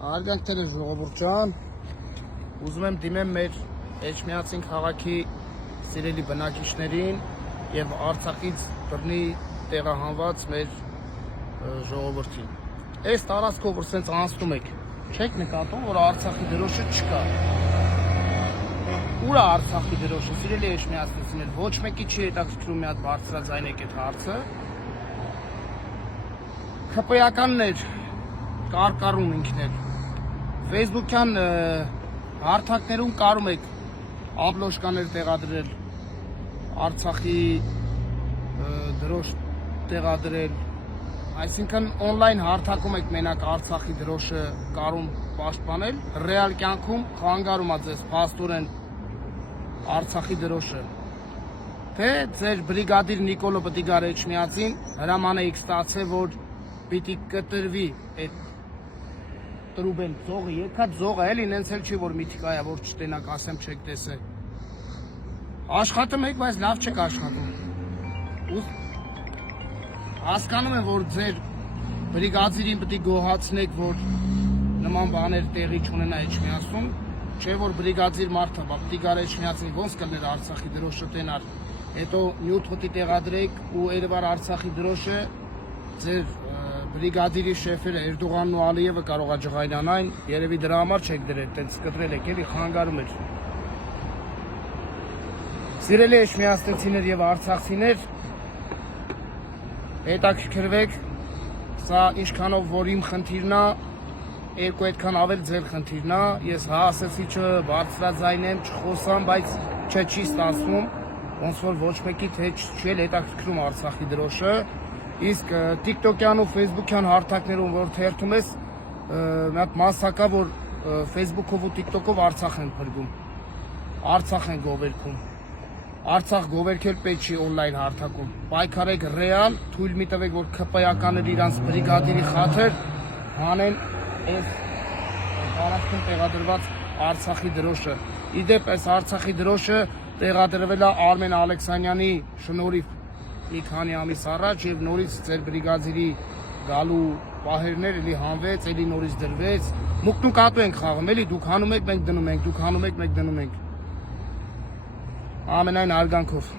Արգանք տերը ժողովուրդ ջան, ուզում եմ դիմեմ մեր Էջմիածին քաղաքի սիրելի բնակիչներին եւ Արցախից բռնի տեղահանված մեր ժողովրդին։ Այս տարածքով որ սենց անցնում եք, չեք նկատում, որ Արցախի դրոշը չկա։ Ուր է Արցախի դրոշը, սիրելի Էջմիածնիցներ, ոչ մեկի չի հետաքրքրում մի հատ բարձրաձայնեք այդ հարցը։ ԽՊ-ականներ կարկառում ինքներ։ Facebook-յան հարթակներում կարում եք աբլոշկաներ տեղադրել, Արցախի դրոշ տեղադրել, այսինքն on-line հարթակում եք մենակ Արցախի դրոշը կարում պաշտպանել, ռեալ կյանքում խանգարում է ձեզ փաստորեն Արցախի դրոշը։ Թե ձեր բրիգադիր Նիկոլը պիտի գար Էջմիածին, հրաման եք ստացել, որ պիտի կտրվի այդ տրուբեն ձողը, եկած ձողը էլի նենց էլ չի, որ միթիկա է, որ չտենակ ասեմ չեք տեսել։ Աշխատում եք, բայց լավ չեք աշխատում։ Հասկանում եմ, որ ձեր բրիգադիրին պիտի գոհացնեք, որ նման բաներ տեղի չունենա Էջմիածնում, չէ որ բրիգադիր մարդը պիտի գար Էջմիածին, ոնց կլներ Արցախի դրոշը տենար, հետո նյութ պիտի տեղադրեք ու երևար Արցախի դրոշը ձեր բրիգադիրի շեֆերը Էրդողանն ու Ալիևը կարող է ջղայնանային, երևի դրա համար չեք դրել, տենց կտրել եք, էլի խանգարում էր։ Սիրելի էջմիածնիցիներ եւ արցախցիներ, հետաքրքրվեք, սա ինչքանով որ իմ խնդիրն է, երկու այդքան ավել ձեր խնդիրն է, ես հա ասեցի չբարձրաձայնեմ, չխոսամ, բայց չի ստացվում, ոնց որ ոչ մեկի թե չի հետաքրքրում Արցախի դրոշը։ Իսկ TikTok-յան ու Facebook-յան հարթակներում որ թերթում ես, մի հատ մասակա, որ Facebook-ով ու TikTok-ով Արցախ են փրկում, Արցախ են գովերքում, Արցախ գովերքել պետք չի on-line հարթակում, պայքարեք ռեալ, թույլ մի տվեք, որ ԿՊ-ականներ իրանց բրիգադիրի խաթր հանեն այս տարածքում տեղադրված Արցախի դրոշը։ Իդեպ այս Արցախի դրոշը տեղադրվել է Արմեն Ալեքսանյանի շնորհիվ մի քանի ամիս առաջ եւ նորից ձեր բրիգադիրի գալու պահերներ էլի հանվեց, էլի նորից դրվեց։ Մուկն ու կատու ենք խաղում, էլի դուք հանում եք, մենք դնում ենք, դուք հանում եք, մենք դնում ենք։ Ամենայն արգանքով։